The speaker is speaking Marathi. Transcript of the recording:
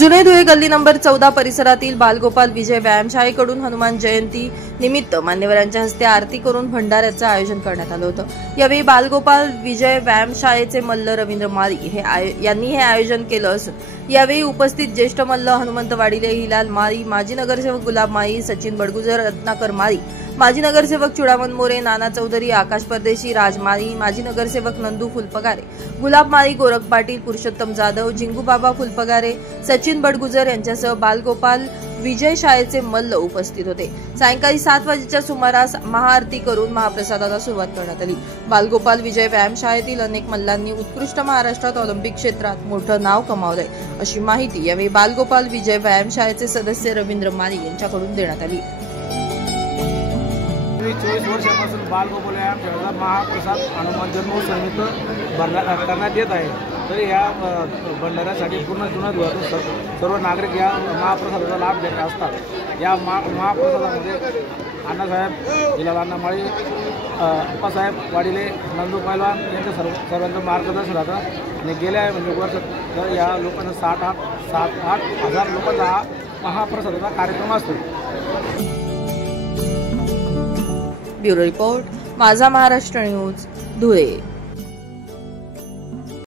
जुने धुळे गल्ली नंबर 14 परिसरातील बालगोपाल विजय व्यायामशाळेकडून हनुमान जयंती निमित्त मान्यवरांच्या हस्ते आरती करून भंडाऱ्याचं आयोजन करण्यात आलं होतं। यावेळी बालगोपाल विजय व्यायामशाळेचे मल्ल रवींद्र माळी यांनी हे आयोजन केलं असून यावेळी उपस्थित ज्येष्ठ मल्ल हनुमंत वाडिले, हिलाल माळी, माजी नगरसेवक गुलाब माळी, सचिन बडगुजर, रत्नाकर माळी, माजी नगरसेवक चुडामन मोरे, नाना चौधरी, आकाश परदेशी, राज माळी, माजी नगरसेवक नंदू फुलपगारे, गुलाब माळी, गोरख पाटील, पुरुषोत्तम जाधव, जिंगूबाबा फुलपगारे, सचिन बडगुजर यांच्यासह बालगोपाल विजय शाळेचे मल्ल उपस्थित होते। सायंकाळी 7 वाजेच्या सुमारास महाआरती करून महाप्रसादाला सुरुवात करण्यात आली। बालगोपाल विजय व्यायामशाळेतील अनेक मल्लांनी उत्कृष्ट महाराष्ट्रात ऑलिम्पिक क्षेत्रात मोठं नाव कमावलंय, अशी माहिती यावेळी बालगोपाल विजय व्यायामशाळेचे सदस्य रवींद्र माळी यांच्याकडून देण्यात आली। 24 वर्षापासून बालगोपाल व्यायामशाळेचा महाप्रसाद हनुमान जन्मोत्सवानिमित्त करण्यात येत आहे। तरी या भंडाऱ्यासाठी पूर्ण जुना धुळ्यातून सर्व नागरिक या महाप्रसादाचा लाभ घेत असतात। या महाप्रसादामध्ये अण्णासाहेब हिलाल अण्णा माळी, अप्पासाहेब वाडिले, नंदू पैलवान यांच्या सर्वांचं मार्गदर्शन राहतं आणि गेल्या वर्ष तर या लोकांना 7-8 हजार लोकांचा हा महाप्रसादाचा कार्यक्रम असतो। ब्युरो रिपोर्ट, माझा महाराष्ट्र न्यूज, धुळे।